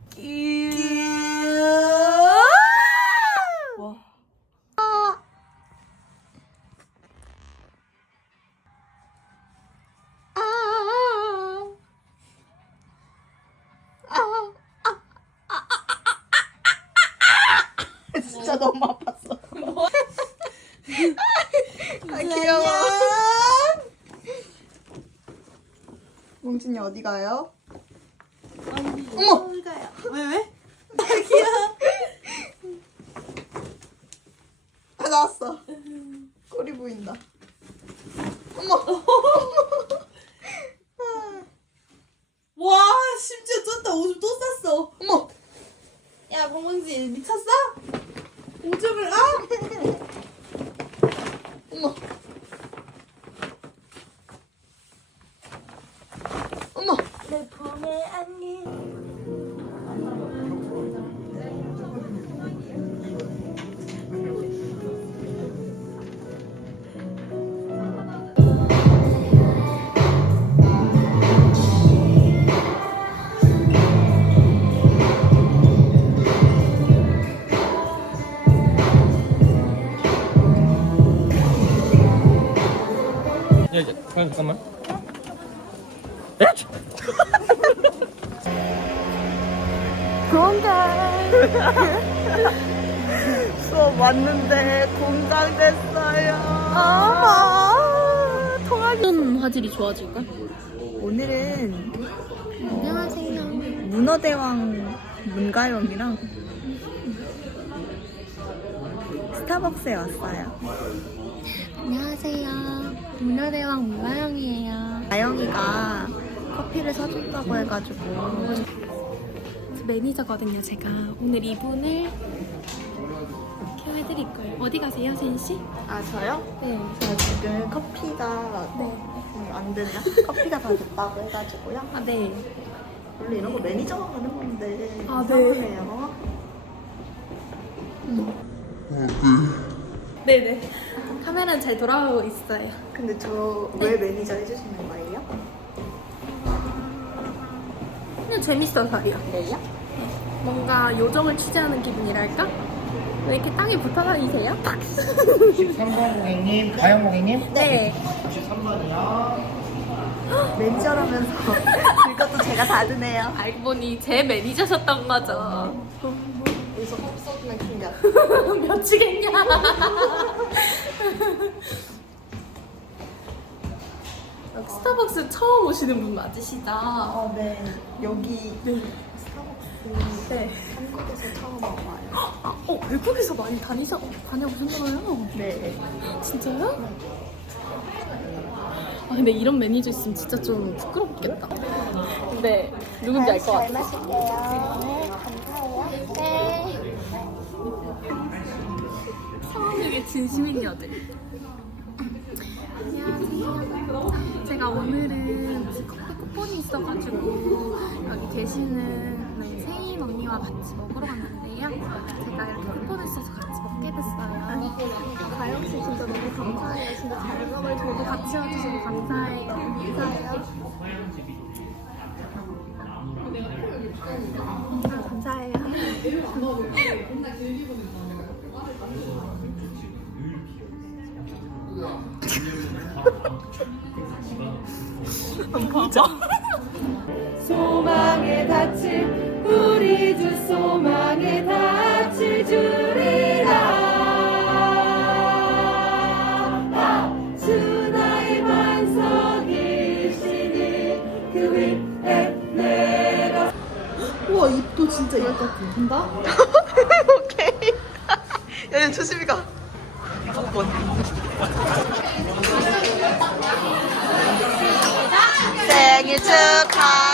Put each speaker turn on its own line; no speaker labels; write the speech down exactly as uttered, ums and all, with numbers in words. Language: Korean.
와. 진짜 너무 아팠어. 아 귀여워. 몽진이 어디 가요?
언니
어머!
어디 가요? 왜 왜? 아 귀여워.
아 나왔어. 꼬리 보인다. 어머.
와 심지어 쩐다. 오줌 또 쌌어.
어머.
야 봉봉지 미쳤어? 오줌을 아?
어머. 어머.
내 품에 안긴.
야, 이제 잠깐만.
수업 왔는데 공강 됐어요. 어머. 통화기.
어떤 화질이 좋아질까?
오늘은
안녕하세요.
문어대왕 문가영이랑 스타벅스에 왔어요.
안녕하세요. 문화대왕 문가영이에요.
가영이가 커피를 사줬다고 해가지고
매니저거든요, 제가. 오늘 이분을 케어해드릴 거예요. 어디 가세요, 세인씨?
아 저요?
네.
저 지금 커피가
네.
음, 안 되네요. 커피가 다 됐다고 해가지고요.
아, 네.
원래 이런 거 매니저가 가는 건데
아, 네.
이상하네요.
네네. 카메라는 잘 돌아가고 있어요.
근데 저 왜 매니저 해주시는 거예요?
그냥 재밌어서요.
네요?
뭔가 요정을 취재하는 기분이랄까? 왜 이렇게 땅에 붙어 다니세요?
십삼 번 고객님, 가영 고객님.
네.
십삼 번이요.
매니저라면서 그것도 제가 다 드네요.
알고 보니 제 매니저셨던 거죠.
여기서 컵서기만 킹가.
몇 치겠냐? 스타벅스 처음 오시는 분 맞으시죠?
어, 네. 여기
네.
스타벅스
네.
한국에서 처음 와봐요.
아, 어, 외국에서 많이 다니셔, 다녀오셨나봐요.
네.
진짜요? 아, 근데 이런 매니저 있으면 진짜 좀 부끄럽겠다. 근데 누군지 알 것 같아.
마실게요. 네, 감사해요.
네. 성원에게 진심인 여들. 안녕하세요. 제가 오늘은 커피 쿠폰이 있어가지고 여기 계시는 네, 세인 언니와 같이 먹으러 갔는데요. 제가 이렇게 쿠폰을 써서 같이 먹게 됐어요. 가영 씨 진짜 너무 감사해요. 진짜 잘 먹을 저도 같이 와주셔서 감사해요. 감사해요. 아, 감사해요.
보자.
소망에 닫힐 우리 주 소망에 닫힐 줄이라. 주 나의 반석이시니 그 위에 내가. 우와 입도 진짜 이럴 것 같아. 본다?
오케이. 야, 야, 조심히 가. 번. 생일 축하.